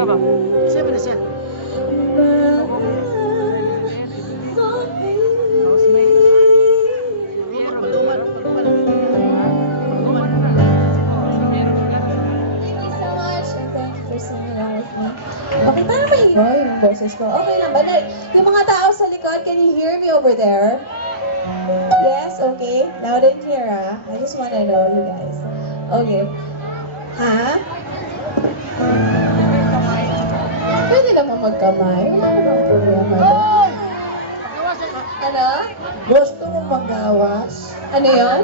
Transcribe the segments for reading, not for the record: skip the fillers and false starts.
Siapa dah siap? Thank you so much and thank you for singing along with me. Okay, parang mahingo yung boses ko. Okay lang ba? Yung mga tao sa likod, can you hear me over there? Yes? Okay. Loud and clear, ah. I just wanna know you guys. Okay. Ha? Pwede naman magkamay. Wala namang problema doon. Ano? Gusto mo magawas? Ano yun?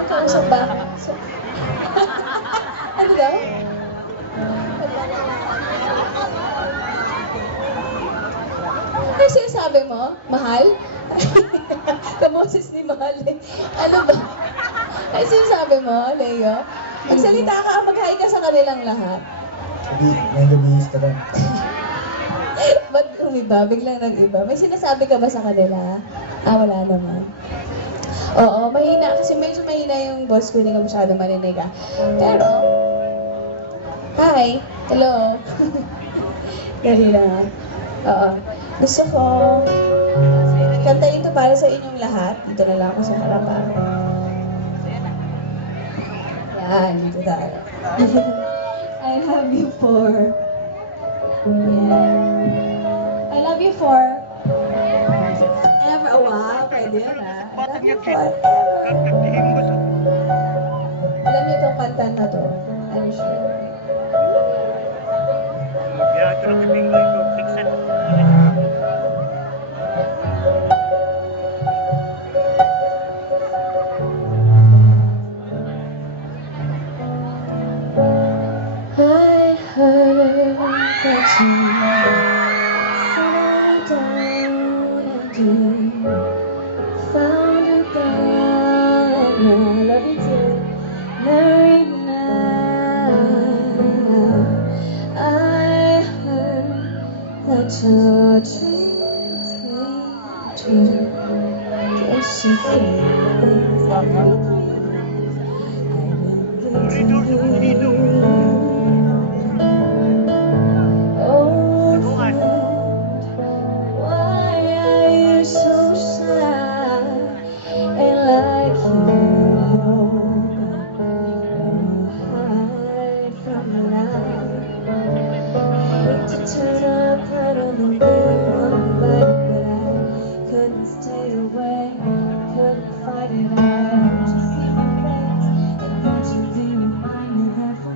Magkausap ba? Ano daw? Ano sinasabi mo? Mahal? Kamoses ni Mahal eh. Ano ba? Ano sinasabi mo, Leo? Magsalita ka, mag-hi ka sa kanilang lahat. Hindi, may lumihis ka lang. Ba't umiba? Biglang nag-iba. May sinasabi ka ba sa kanila? Ah, wala naman. Oo, mahina. Kasi medyo mahina yung boss ko. Hindi ko masyado marinig ah. Pero, hi. Hello. Dali lang. Oo. Gusto ko, kantahin to para sa inyong lahat. Dito na lang ako sa harapan. Yan, dito tayo. I love you for... Yeah. I love you for... Ever... Wow, pwede yun ah. I love you for... Alam niyo itong kanta na to. I'm sure. I heard that you settled down and you found a girl and I love you too, married now. I heard that your dreams came true. Guess you think that I didn't give you. Oh, friend, why are you so sad and like you hide from the light? Hate to turn up right on the big one, but I couldn't stay away, couldn't fight it. I heard you see my face, and that you didn't mind me there for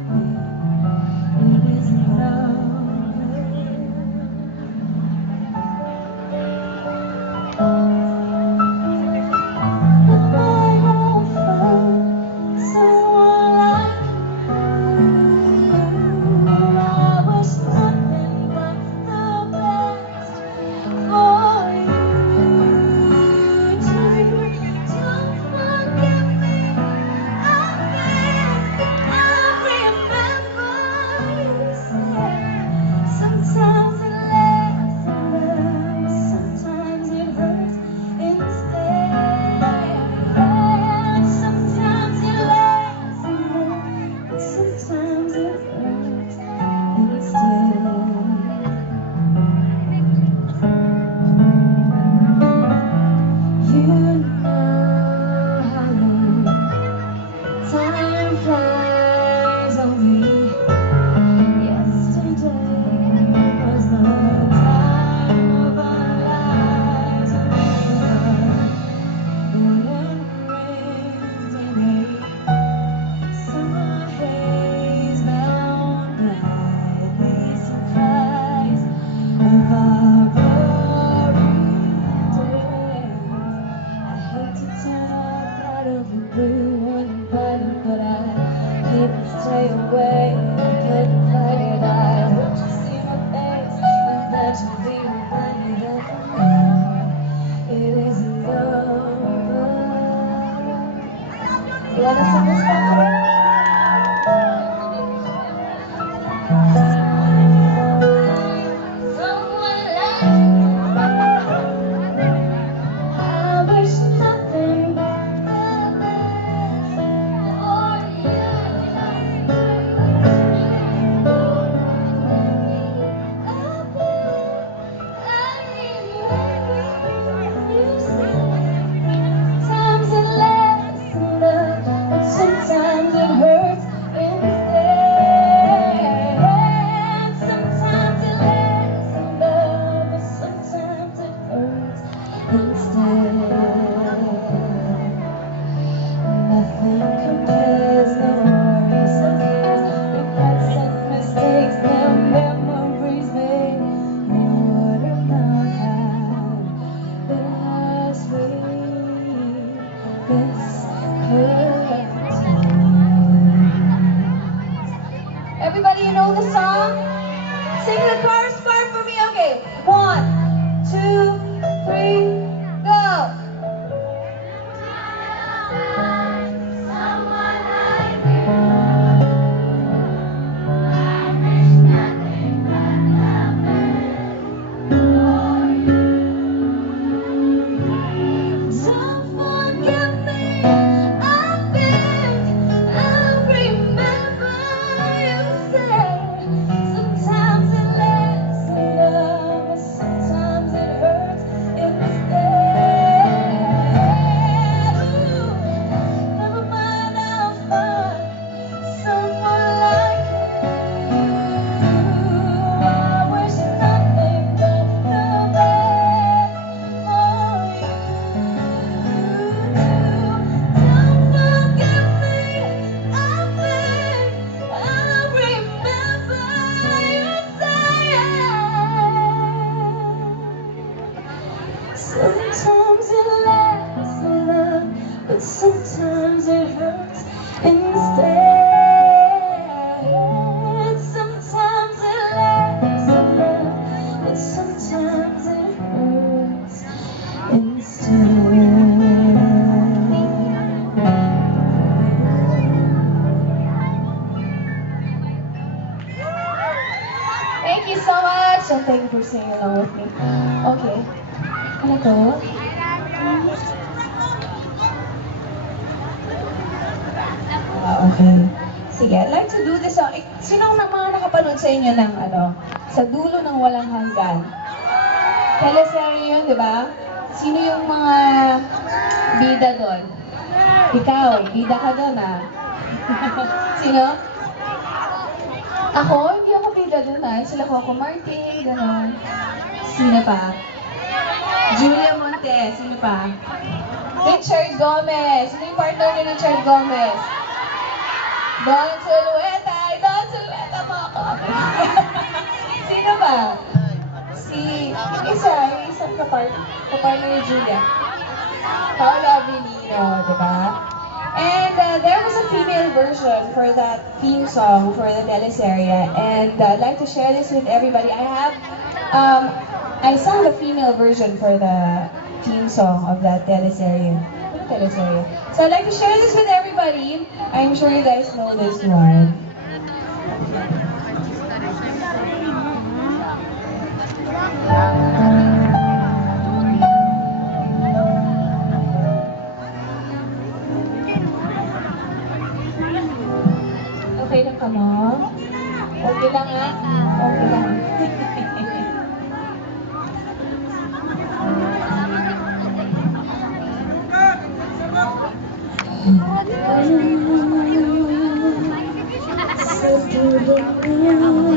Everybody, you know the song? Sing the chorus part for me. Okay. 1, 2, 3, go. Don't forget me. I'll remember you said. Sometimes it lasts in love, but sometimes it hurts instead. Ooh, never mind, I'll find someone like you. I wish nothing but the best for you. Don't forget me, I beg. I'll remember you said. Sometimes it lasts in love, but sometimes it hurts instead. Sometimes it lasts in love, but sometimes it hurts instead. Thank you so much, and thank you for singing along with me. Okay. Ano to? Okay. Sige, I'd like to do this song. Sino ang mga nakapanood sa inyo ng sa dulo ng walang hanggan? Teleserye yun, di ba? Sino yung mga bida doon? Ikaw, bida ka doon, ah. Sino? Ako? Hindi ako bida doon, ah. Sila Coco Martin, gano'n. Sino pa? Julia Montes, sino pa? Richard Gomez. Sino yung partner ni Richard Gomez? Don Zulueta. Don Zulueta mo ako. Sino ba? Yung isang kapartner ni Julia. Paolo Avellino, di ba? And there was a female version for that theme song for the teleserye. And I'd like to share this with everybody. I sang the female version for the theme song of that teleserye. So I'd like to share this with everybody. I'm sure you guys know this one. Okay lang ka mo? Okay lang ha? Okay lang. Sa tulong